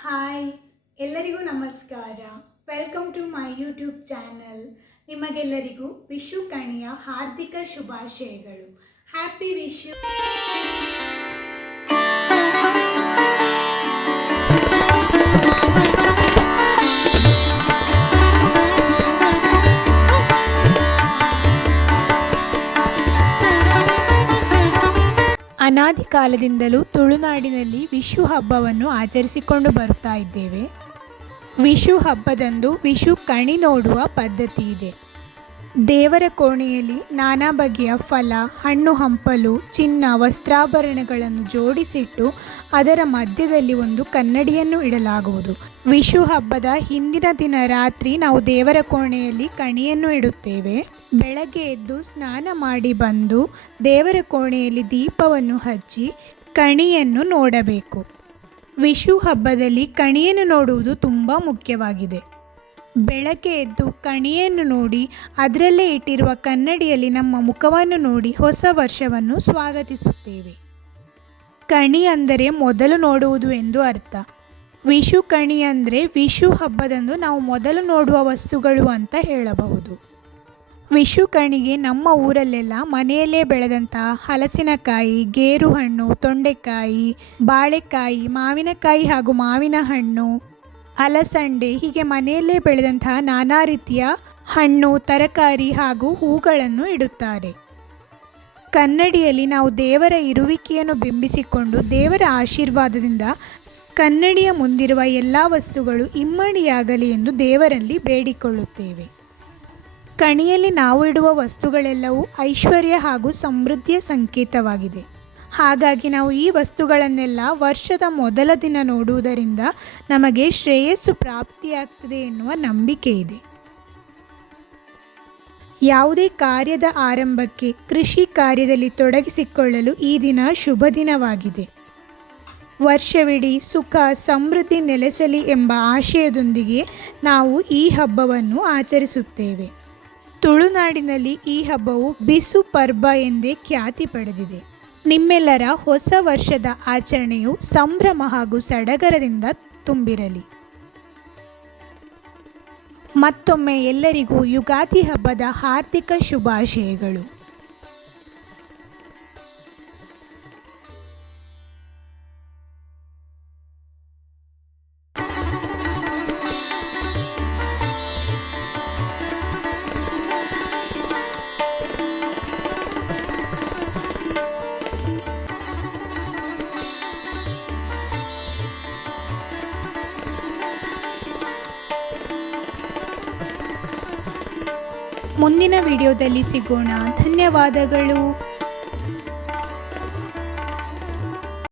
Hi, ಎಲ್ಲರಿಗೂ ನಮಸ್ಕಾರ. Welcome to my YouTube channel. ನಿಮಗೆಲ್ಲರಿಗೂ ವಿಶು ಕಣಿಯ ಹಾರ್ದಿಕ ಶುಭಾಶಯಗಳು. ಹ್ಯಾಪಿ ವಿಶು. ಅನಾದಿ ಕಾಲದಿಂದಲೂ ತುಳುನಾಡಿನಲ್ಲಿ ವಿಶು ಹಬ್ಬವನ್ನು ಆಚರಿಸಿಕೊಂಡು ಬರುತ್ತಾ ಇದ್ದೇವೆ. ವಿಶು ಹಬ್ಬದಂದು ವಿಶು ಕಣಿ ನೋಡುವ ಪದ್ಧತಿ ಇದೆ. ದೇವರ ಕೋಣೆಯಲ್ಲಿ ನಾನಾ ಬಗೆಯ ಫಲ, ಹಣ್ಣು ಹಂಪಲು, ಚಿನ್ನ, ವಸ್ತ್ರಾಭರಣಗಳನ್ನು ಜೋಡಿಸಿಟ್ಟು ಅದರ ಮಧ್ಯದಲ್ಲಿ ಒಂದು ಕನ್ನಡಿಯನ್ನು ಇಡಲಾಗುವುದು. ವಿಶು ಹಬ್ಬದ ಹಿಂದಿನ ದಿನ ರಾತ್ರಿ ನಾವು ದೇವರ ಕೋಣೆಯಲ್ಲಿ ಕಣಿಯನ್ನು ಇಡುತ್ತೇವೆ. ಬೆಳಗ್ಗೆ ಎದ್ದು ಸ್ನಾನ ಮಾಡಿ ಬಂದು ದೇವರ ಕೋಣೆಯಲ್ಲಿ ದೀಪವನ್ನು ಹಚ್ಚಿ ಕಣಿಯನ್ನು ನೋಡಬೇಕು. ವಿಶು ಹಬ್ಬದಲ್ಲಿ ಕಣಿಯನ್ನು ನೋಡುವುದು ತುಂಬ ಮುಖ್ಯವಾಗಿದೆ. ಬೆಳಗ್ಗೆ ಎದ್ದು ಕಣಿಯನ್ನು ನೋಡಿ ಅದರಲ್ಲೇ ಇಟ್ಟಿರುವ ಕನ್ನಡಿಯಲ್ಲಿ ನಮ್ಮ ಮುಖವನ್ನು ನೋಡಿ ಹೊಸ ವರ್ಷವನ್ನು ಸ್ವಾಗತಿಸುತ್ತೇವೆ. ಕಣಿ ಅಂದರೆ ಮೊದಲು ನೋಡುವುದು ಎಂದು ಅರ್ಥ. ವಿಶು ಕಣಿ ಅಂದರೆ ವಿಶು ಹಬ್ಬದಂದು ನಾವು ಮೊದಲು ನೋಡುವ ವಸ್ತುಗಳು ಅಂತ ಹೇಳಬಹುದು. ವಿಶು ಕಣಿಗೆ ನಮ್ಮ ಊರಲ್ಲೆಲ್ಲ ಮನೆಯಲ್ಲೇ ಬೆಳೆದಂತಹ ಹಲಸಿನಕಾಯಿ, ಗೇರು ಹಣ್ಣು, ತೊಂಡೆಕಾಯಿ, ಬಾಳೆಕಾಯಿ, ಮಾವಿನಕಾಯಿ ಹಾಗೂ ಮಾವಿನ ಹಣ್ಣು, ಅಲಸಂಡೆ ಹೀಗೆ ಮನೆಯಲ್ಲೇ ಬೆಳೆದಂತಹ ನಾನಾ ರೀತಿಯ ಹಣ್ಣು, ತರಕಾರಿ ಹಾಗೂ ಹೂಗಳನ್ನು ಇಡುತ್ತಾರೆ. ಕನ್ನಡಿಯಲ್ಲಿ ನಾವು ದೇವರ ಇರುವಿಕೆಯನ್ನು ಬಿಂಬಿಸಿಕೊಂಡು ದೇವರ ಆಶೀರ್ವಾದದಿಂದ ಕನ್ನಡಿಯ ಮುಂದಿರುವ ಎಲ್ಲ ವಸ್ತುಗಳು ಇಮ್ಮಡಿಯಾಗಲಿ ಎಂದು ದೇವರಲ್ಲಿ ಬೇಡಿಕೊಳ್ಳುತ್ತೇವೆ. ಕಣಿಯಲ್ಲಿ ನಾವು ಇಡುವ ವಸ್ತುಗಳೆಲ್ಲವೂ ಐಶ್ವರ್ಯ ಹಾಗೂ ಸಮೃದ್ಧಿಯ ಸಂಕೇತವಾಗಿದೆ. ಹಾಗಾಗಿ ನಾವು ಈ ವಸ್ತುಗಳನ್ನೆಲ್ಲ ವರ್ಷದ ಮೊದಲ ದಿನ ನೋಡುವುದರಿಂದ ನಮಗೆ ಶ್ರೇಯಸ್ಸು ಪ್ರಾಪ್ತಿಯಾಗ್ತದೆ ಎನ್ನುವ ನಂಬಿಕೆ ಇದೆ. ಯಾವುದೇ ಕಾರ್ಯದ ಆರಂಭಕ್ಕೆ, ಕೃಷಿ ಕಾರ್ಯದಲ್ಲಿ ತೊಡಗಿಸಿಕೊಳ್ಳಲು ಈ ದಿನ ಶುಭ ದಿನವಾಗಿದೆ. ವರ್ಷವಿಡೀ ಸುಖ ಸಮೃದ್ಧಿ ನೆಲೆಸಲಿ ಎಂಬ ಆಶಯದೊಂದಿಗೆ ನಾವು ಈ ಹಬ್ಬವನ್ನು ಆಚರಿಸುತ್ತೇವೆ. ತುಳುನಾಡಿನಲ್ಲಿ ಈ ಹಬ್ಬವು ಬಿಸು ಪರ್ಬ ಎಂದೇ ಖ್ಯಾತಿ ಪಡೆದಿದೆ. ನಿಮ್ಮೆಲ್ಲರ ಹೊಸ ವರ್ಷದ ಆಚರಣೆಯು ಸಂಭ್ರಮ ಹಾಗೂ ಸಡಗರದಿಂದ ತುಂಬಿರಲಿ. ಮತ್ತೊಮ್ಮೆ ಎಲ್ಲರಿಗೂ ಯುಗಾದಿ ಹಬ್ಬದ ಹಾರ್ದಿಕ ಶುಭಾಶಯಗಳು. ಮುಂದಿನ ವಿಡಿಯೋದಲ್ಲಿ ಸಿಗೋಣ. ಧನ್ಯವಾದಗಳು.